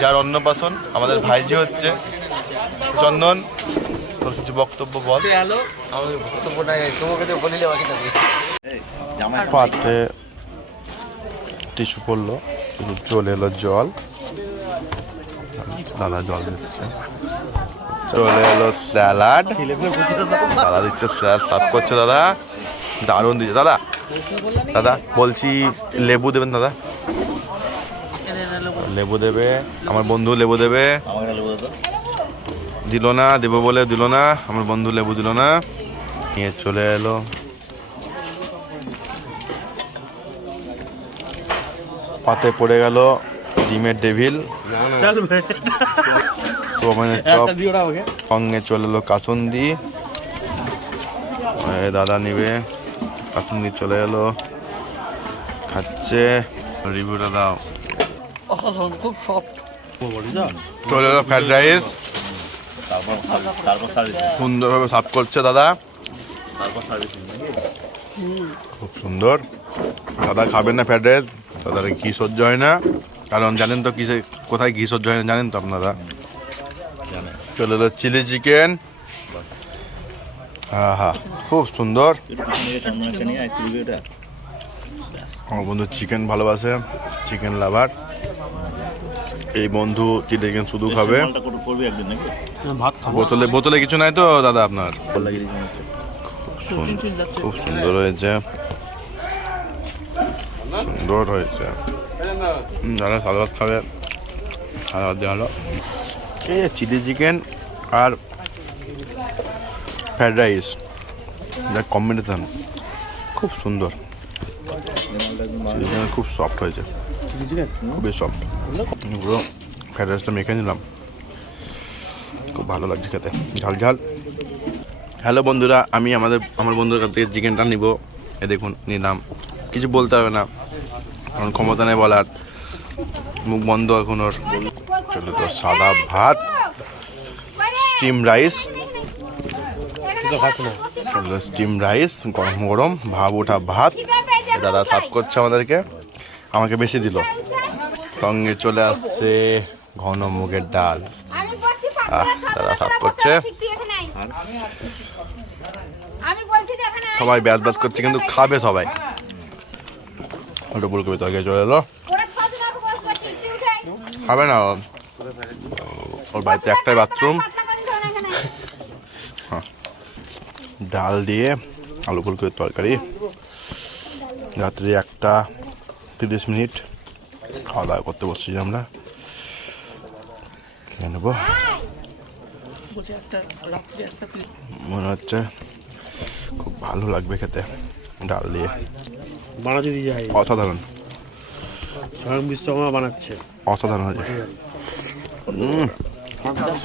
যার অন্নপ্রাশন আমাদের ভাইজি হচ্ছে। চন্দন, তোর কিছু বক্তব্য বল। পাত্রে টিস্যু পড়লো, চলে এলো জল, দাদা জল দিচ্ছে। চলে এলো স্যালাড, দাদা দিচ্ছে স্যালাড সার্ভ করছে। দাদা দারুণ দিচ্ছে। দাদা দাদা বলছি লেবু দেবেন দাদা, লেবু দেবে। আমার বন্ধু লেবু দেবে, দিল না, দেবো বলে দিল না। আমার বন্ধু লেবু দিল না, নিয়ে চলে এলো। পাতে পড়ে গেল ডিমের ডেভিল, সঙ্গে চলে এলো কাসুন্দি। দাদা নিবে, কাসুন্দি চলে এলো, খাচ্ছে। রিভিউটা দাও। খুব সফট। চলে এলো ফ্রাইড রাইস, সুন্দরভাবে সার্ভ করছে দাদা, খুব সুন্দর। দাদা খাবেন না ফ্রাইড রাইস, দাদার ঘি সহ্য হয় না, কারণ জানেন তো কিসে কোথায় ঘি সহ্য হয় না জানেন তো আপনারা। চলে এলো চিলি চিকেন, হ্যাঁ খুব সুন্দর। আমার বন্ধু চিকেন ভালোবাসে, চিকেন লাভার। এই বন্ধু চিলি চিকেন শুধু খাবে, বোতলে বোতলে কিছু নাই তো দাদা আপনার। খুব সুন্দর হয়েছে, সুন্দর হয়েছে। যারা সালাদ খাবে সালাদ দেওয়া হলো। এই চিলি চিকেন আর ফ্রাইড রাইস, যা কম্বিনেশন, খুব সুন্দর। চিলি চিকেন খুব সফট হয়েছে, খুবই সফট। পুরো ফ্রাইড রাইসটা মেখে নিলাম, খুব ভালো লাগছে খেতে, ঝাল ঝাল। হ্যালো বন্ধুরা, আমি আমার বন্ধুর কাছ থেকে চিকেনটা নিব। এ দেখুন নিলাম, কিছু বলতে হবে না কারণ ক্ষমতা নেই বলার, মুখ বন্ধ এখন ওর। চলো তো সাদা ভাত, স্টিম রাইস, স্টিম রাইস, গরম গরম ভাব ওঠা ভাত। দাদা সার্ভ করছে আমাদেরকে, আমাকে বেশি দিল। সঙ্গে চলে আসছে ঘন মুগের ডাল, দাদা সার্ভ করছে। সবাই ব্যাস ব্যাস করছে কিন্তু খাবে সবাই। ওটা বলবে তরকারি চলে এলো, খাবে না ওর বাড়িতে একটাই বাথরুম। ডাল দিয়ে আলু ফুলকপির তরকারি, রাত্রি 1:30 খাওয়া দাওয়া করতে বসছি আমরা। খেয়ে নেবো, মনে হচ্ছে খুব ভালো লাগবে খেতে ডাল দিয়ে। অসাধারণ, বানাচ্ছে অসাধারণ হয়েছে।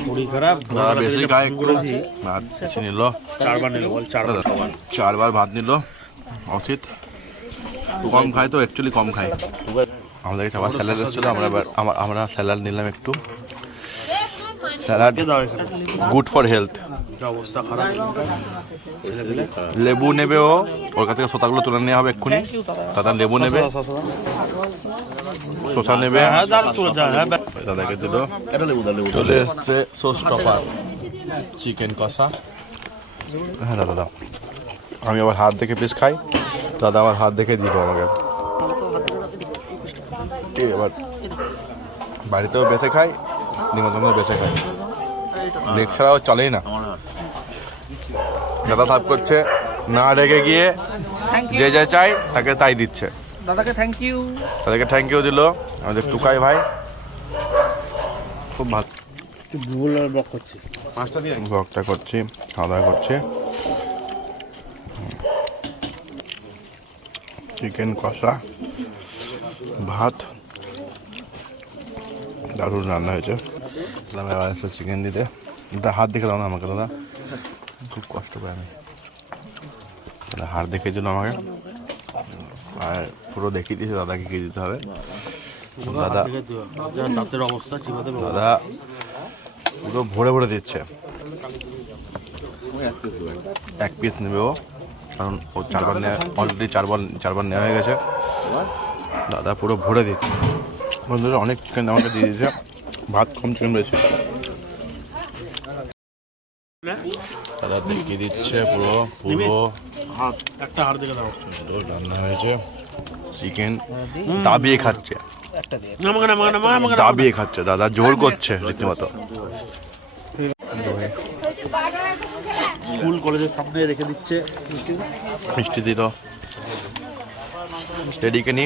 শরীর খারাপ, বেশি খায় একটু, ভাত বেশি নিল, 4 বার ভাত নিল। অসিত কম খায় তো, অ্যাকচুয়ালি কম খায়। আমাদের খাবার স্যালাড এসেছিল, আমরা স্যালাড নিলাম একটু। Salad good for health. লেবু নেবে ও, ওর কাছ থেকে শসাগুলো তুলে নেওয়া হবে এক্ষুনি। দাদা লেবু নেবে, শসা নেবে, দাদাকে দিল। চলে এসছে সস টপার, চিকেন কষা। হ্যাঁ দাদা দাও, আমি আবার হাত দেখে প্লিজ খাই। দাদা আবার হাত দেখে দিব আমাকে। এবার বাড়িতেও বেঁচে খাই, নিমন্ত্রণ বেঁচে খাই, লেট ছাড়াও চলেই না। দাদা সার্ভ করছে, না রেগে গিয়ে যে যা চাই তাকে তাই দিচ্ছে। দাদাকে থ্যাংক ইউ, তাদেরকে থ্যাংক ইউ দিল আমাদের টুকাই ভাই, খুব ভালো। ব্লগটা করছি, খাওয়া দাওয়া করছে। চিকেন কষা, ভাত, দারুণ রান্না হয়েছে। দাদা এসে চিকেন দিতে, দাদা হাত দেখে দাও না আমাকে, দাদা খুব কষ্ট পাই আমি। দাদা হাত দেখে দিল আমাকে, আর পুরো দেখিয়ে দিয়েছে দাদাকে কি দিতে হবে। দাদা দাদা পুরো ভরে ভরে দিচ্ছে। 1 পিস নেবে ও, কারণ ও 4 বার নেওয়া, অলরেডি 4 বার নেওয়া হয়ে গেছে। দাদা পুরো ভরে দিচ্ছে, বন্ধুরা অনেক চিকেন আমাকে দিয়ে দিয়েছে, ভাত কম চিকেন রয়েছে। দাদা দেখিয়ে দিচ্ছে পুরো পুরো একটা হাড় দিকে দাও। রান্না হয়েছে, চিকেন দাবিয়ে খাচ্ছে, আমাকে দাবিয়ে খাচ্ছে, দাদা জোর করছে রীতিমতো। স্কুল কলেজের সামনে রেখে দিচ্ছে মিষ্টি দিল রেডিকে নি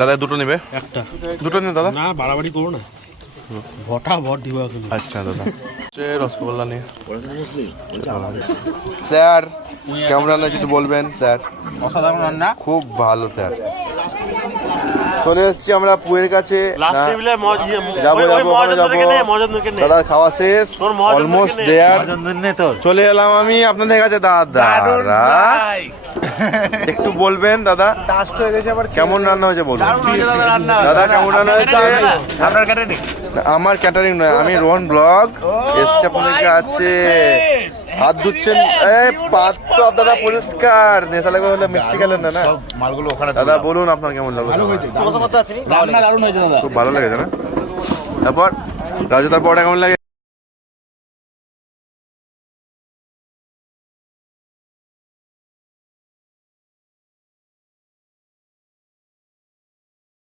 দাদা, দুটো নেবে? একটা দুটো নেবে দাদা? না, বাড়াবাড়ি করো না, ভটা ভট ঢিবা খেলো। আচ্ছা দাদা, রসগোল্লা নিয়ে। স্যার কেমন রান্না যদি বলবেন স্যার? অসাধারণ রান্না, খুব ভালো স্যার। চলে এসেছি আমরা পুয়ের কাছে, যাবো ওখানে যাবো। দাদার খাওয়া শেষ, অলমোস্ট দেয়ার। চলে এলাম আমি আপনাদের কাছে। দাদা একটু বলবেন দাদা কেমন রান্না হয়েছে বলুন। দাদা কেমন রান্না হয়েছে? আমার ক্যাটারিং নয়, আমি রোহন ব্লগ এসছি আপনাদের কাছে। হাত ধুচ্ছেন? পাত্র দাদা পরিষ্কার, নেশা লাগবে বলে মিষ্টি খেলেন না? মালগুলো ওখানে দাদা বলুন আপনার কেমন লাগলো? রান্না দারুণ হয়েছে দাদা, খুব ভালো লেগেছে না? তারপর রাজু, তারপর কেমন লাগে?